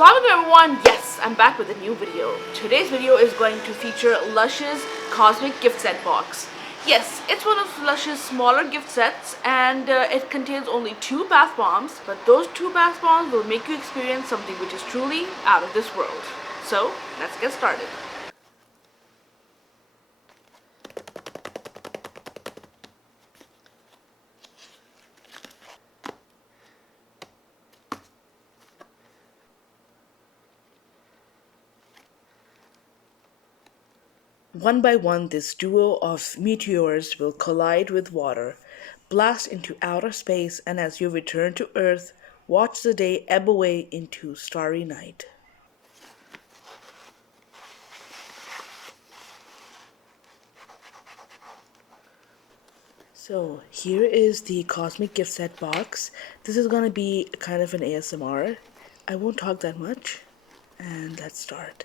Welcome everyone, yes, I'm back with a new video. Today's video is going to feature Lush's Cosmic Gift Set box. Yes, it's one of Lush's smaller gift sets and it contains only 2 bath bombs, but those 2 bath bombs will make you experience something which is truly out of this world. So, let's get started. One by one, this duo of meteors will collide with water, blast into outer space, and as you return to Earth, watch the day ebb away into starry night. So here is the Cosmic Gift Set box. This is going to be kind of an ASMR. I won't talk that much, and let's start.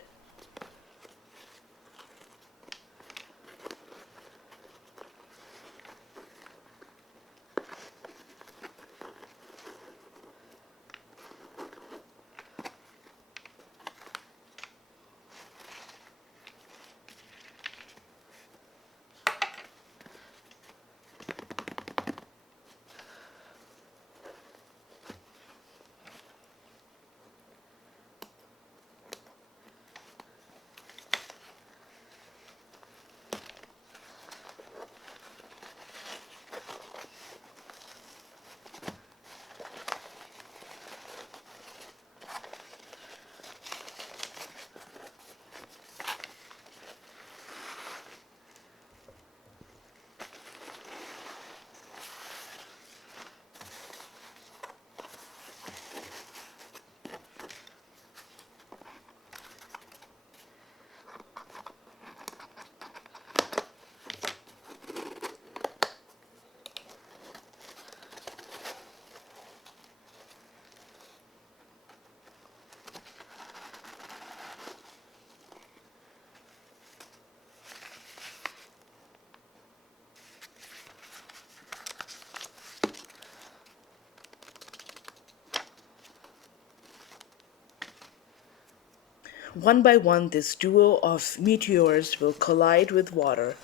One by one, this duo of meteors will collide with water,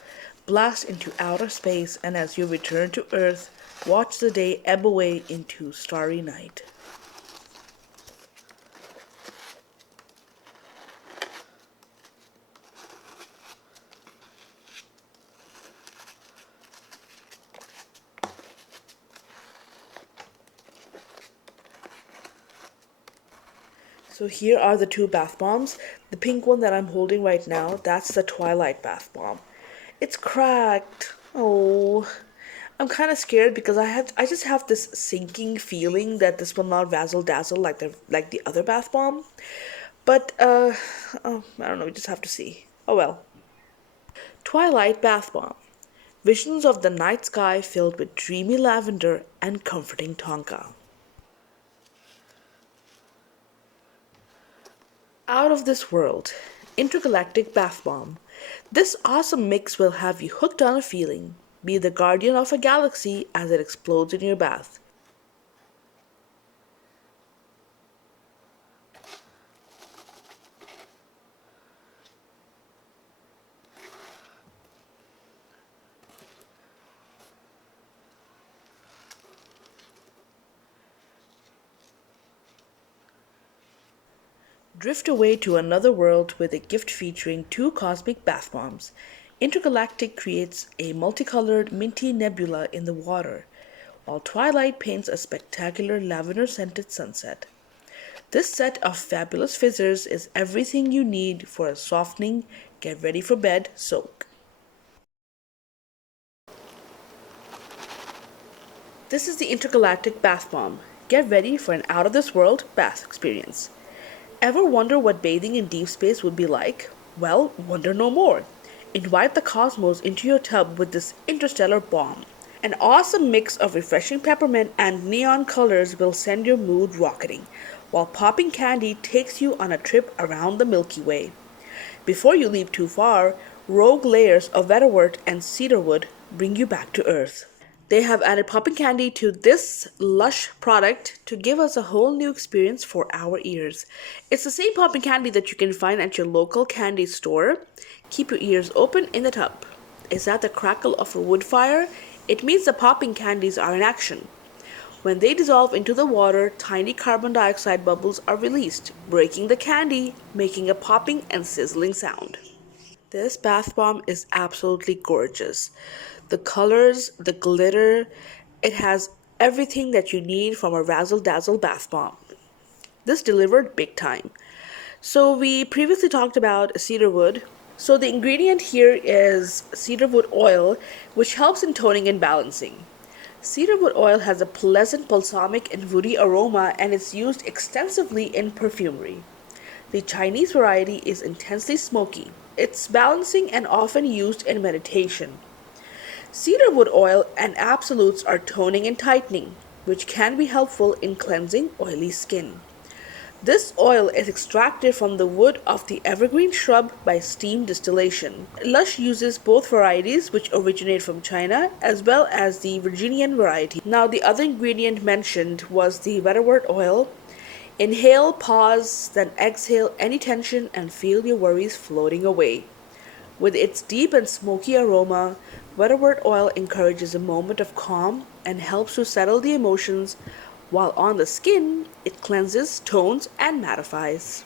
blast into outer space, and as you return to Earth, watch the day ebb away into starry night. So here are the 2 bath bombs. The pink one that I'm holding right now, that's the Twilight Bath Bomb. It's cracked. Oh, I'm kind of scared because I just have this sinking feeling that this will not razzle dazzle like the other bath bomb. But oh, I don't know. We just have to see. Oh well. Twilight Bath Bomb. Visions of the night sky filled with dreamy lavender and comforting tonka. Out of this world, Intergalactic Bath Bomb. This awesome mix will have you hooked on a feeling. Be the guardian of a galaxy as it explodes in your bath. Drift away to another world with a gift featuring 2 cosmic bath bombs. Intergalactic creates a multicolored minty nebula in the water, while Twilight paints a spectacular lavender-scented sunset. This set of fabulous fizzers is everything you need for a softening, get ready for bed soak. This is the Intergalactic Bath Bomb. Get ready for an out-of-this-world bath experience. Ever wonder what bathing in deep space would be like? Well, wonder no more. Invite the cosmos into your tub with this Interstellar Bomb. An awesome mix of refreshing peppermint and neon colors will send your mood rocketing, while popping candy takes you on a trip around the Milky Way. Before you leave too far, rogue layers of vetivert and cedarwood bring you back to Earth. They have added popping candy to this Lush product to give us a whole new experience for our ears. It's the same popping candy that you can find at your local candy store. Keep your ears open in the tub. Is that the crackle of a wood fire? It means the popping candies are in action. When they dissolve into the water, tiny carbon dioxide bubbles are released, breaking the candy, making a popping and sizzling sound. This bath bomb is absolutely gorgeous. The colors, the glitter, it has everything that you need from a razzle dazzle bath bomb. This delivered big time. So we previously talked about cedarwood. So the ingredient here is cedarwood oil, which helps in toning and balancing. Cedarwood oil has a pleasant balsamic and woody aroma and is used extensively in perfumery. The Chinese variety is intensely smoky. It's balancing and often used in meditation. Cedarwood oil and absolutes are toning and tightening, which can be helpful in cleansing oily skin. This oil is extracted from the wood of the evergreen shrub by steam distillation. Lush uses both varieties, which originate from China, as well as the Virginian variety. Now, the other ingredient mentioned was the vetivert oil. Inhale, pause, then exhale any tension and feel your worries floating away. With its deep and smoky aroma, vetivert oil encourages a moment of calm and helps to settle the emotions, while on the skin, it cleanses, tones, and mattifies.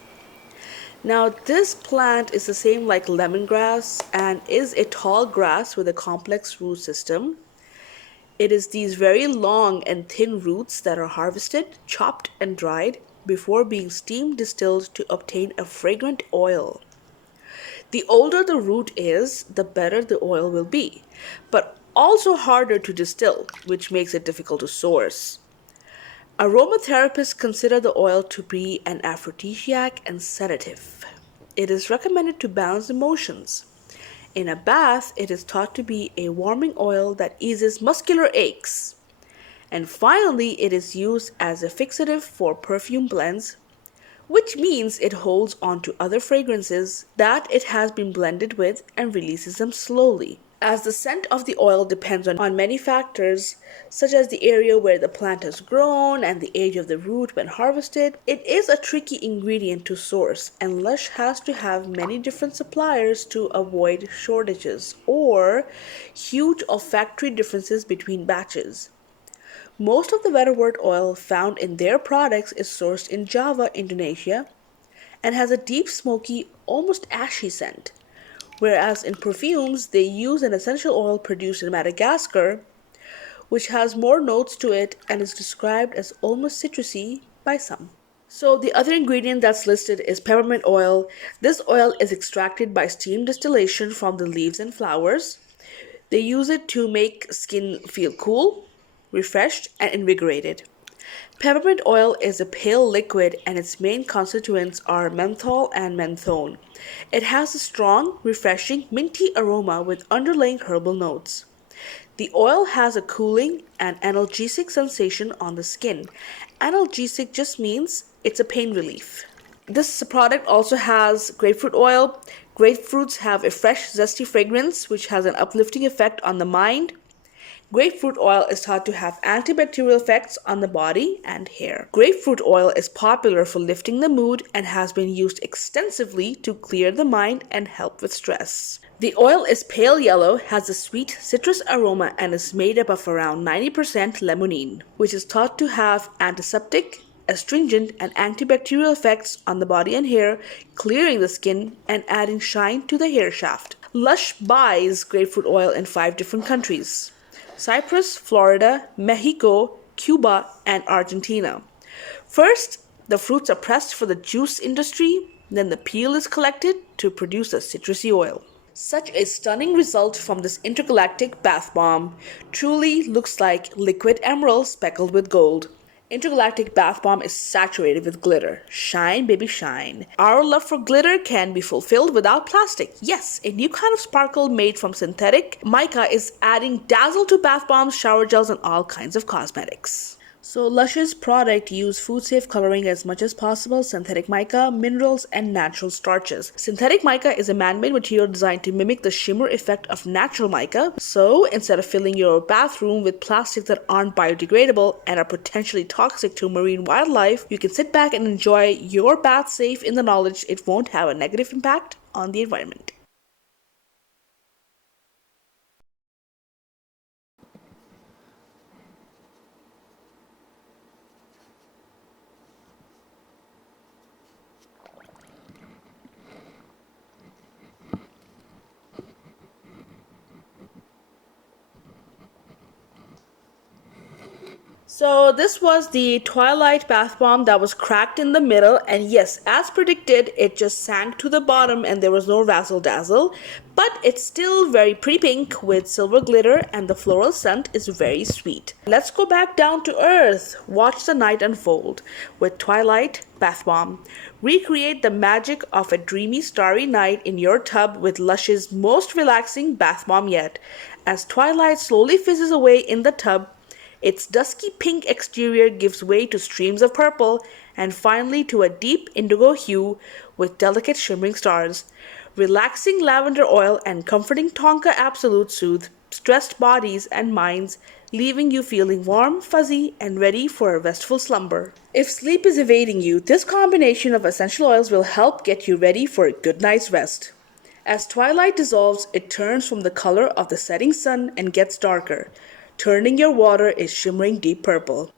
Now, this plant is the same like lemongrass and is a tall grass with a complex root system. It is these very long and thin roots that are harvested, chopped, and dried before being steam distilled to obtain a fragrant oil. The older the root is, the better the oil will be, but also harder to distill, which makes it difficult to source. Aromatherapists consider the oil to be an aphrodisiac and sedative. It is recommended to balance emotions. In a bath, it is thought to be a warming oil that eases muscular aches. And finally, it is used as a fixative for perfume blends, which means it holds on to other fragrances that it has been blended with and releases them slowly. As the scent of the oil depends on many factors, such as the area where the plant has grown and the age of the root when harvested, it is a tricky ingredient to source, and Lush has to have many different suppliers to avoid shortages or huge olfactory differences between batches. Most of the vetivert oil found in their products is sourced in Java, Indonesia, and has a deep, smoky, almost ashy scent. Whereas in perfumes, they use an essential oil produced in Madagascar, which has more notes to it and is described as almost citrusy by some. So the other ingredient that's listed is peppermint oil. This oil is extracted by steam distillation from the leaves and flowers. They use it to make skin feel cool, refreshed, and invigorated. Peppermint oil is a pale liquid and its main constituents are menthol and menthone. It has a strong, refreshing, minty aroma with underlying herbal notes. The oil has a cooling and analgesic sensation on the skin. Analgesic just means it's a pain relief. This product also has grapefruit oil. Grapefruits have a fresh, zesty fragrance which has an uplifting effect on the mind. Grapefruit oil is thought to have antibacterial effects on the body and hair. Grapefruit oil is popular for lifting the mood and has been used extensively to clear the mind and help with stress. The oil is pale yellow, has a sweet citrus aroma, and is made up of around 90% limonene, which is thought to have antiseptic, astringent, and antibacterial effects on the body and hair, clearing the skin and adding shine to the hair shaft. Lush buys grapefruit oil in 5 different countries: Cyprus, Florida, Mexico, Cuba, and Argentina. First, the fruits are pressed for the juice industry, then the peel is collected to produce a citrusy oil. Such a stunning result from this Intergalactic Bath Bomb. Truly looks like liquid emerald speckled with gold. Intergalactic Bath Bomb is saturated with glitter. Shine, baby, shine. Our love for glitter can be fulfilled without plastic. Yes, a new kind of sparkle made from synthetic mica is adding dazzle to bath bombs, shower gels, and all kinds of cosmetics. So Lush's product use food-safe coloring as much as possible, synthetic mica, minerals, and natural starches. Synthetic mica is a man-made material designed to mimic the shimmer effect of natural mica. So instead of filling your bathroom with plastics that aren't biodegradable and are potentially toxic to marine wildlife, you can sit back and enjoy your bath safe in the knowledge it won't have a negative impact on the environment. So this was the Twilight Bath Bomb that was cracked in the middle, and yes, as predicted, it just sank to the bottom and there was no razzle dazzle. But it's still very pretty pink with silver glitter, and the floral scent is very sweet. Let's go back down to earth. Watch the night unfold with Twilight Bath Bomb. Recreate the magic of a dreamy starry night in your tub with Lush's most relaxing bath bomb yet. As twilight slowly fizzes away in the tub, its dusky pink exterior gives way to streams of purple and finally to a deep indigo hue with delicate shimmering stars. Relaxing lavender oil and comforting tonka absolute soothe stressed bodies and minds, leaving you feeling warm, fuzzy, and ready for a restful slumber. If sleep is evading you, this combination of essential oils will help get you ready for a good night's rest. As twilight dissolves, it turns from the color of the setting sun and gets darker. Turning your water is shimmering deep purple.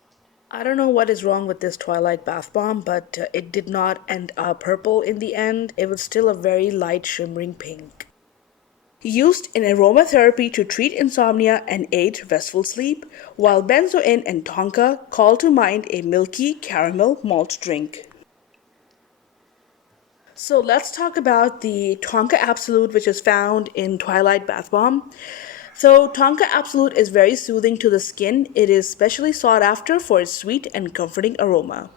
I don't know what is wrong with this Twilight Bath Bomb, but it did not end up purple in the end. It was still a very light shimmering pink. Used in aromatherapy to treat insomnia and aid restful sleep, while benzoin and tonka call to mind a milky caramel malt drink. So let's talk about the tonka absolute, which is found in Twilight Bath Bomb. So, Tonka Absolute is very soothing to the skin. It is specially sought after for its sweet and comforting aroma.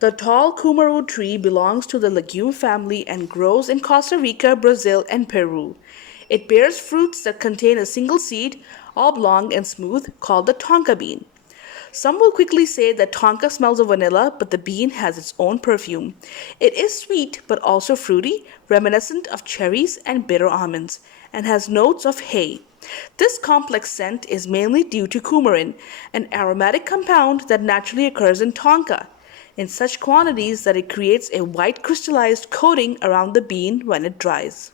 The tall kumaru tree belongs to the legume family and grows in Costa Rica, Brazil, and Peru. It bears fruits that contain a single seed, oblong and smooth, called the tonka bean. Some will quickly say that tonka smells of vanilla, but the bean has its own perfume. It is sweet but also fruity, reminiscent of cherries and bitter almonds, and has notes of hay. This complex scent is mainly due to coumarin, an aromatic compound that naturally occurs in tonka, in such quantities that it creates a white crystallized coating around the bean when it dries.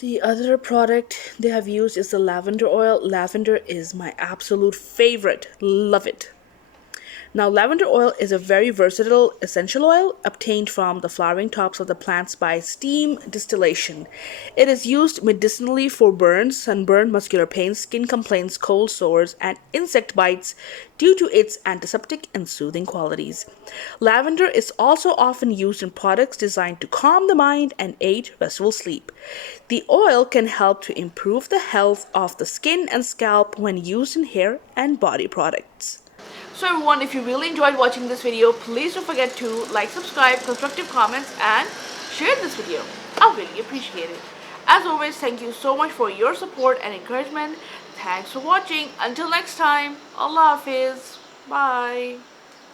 The other product they have used is the lavender oil. Lavender is my absolute favorite. Love it. Now, lavender oil is a very versatile essential oil obtained from the flowering tops of the plants by steam distillation. It is used medicinally for burns, sunburn, muscular pain, skin complaints, cold sores, and insect bites due to its antiseptic and soothing qualities. Lavender is also often used in products designed to calm the mind and aid restful sleep. The oil can help to improve the health of the skin and scalp when used in hair and body products. So everyone, if you really enjoyed watching this video, please don't forget to like, subscribe, constructive comments, and share this video. I'll really appreciate it. As always, thank you so much for your support and encouragement. Thanks for watching. Until next time, Allah Hafiz. Bye.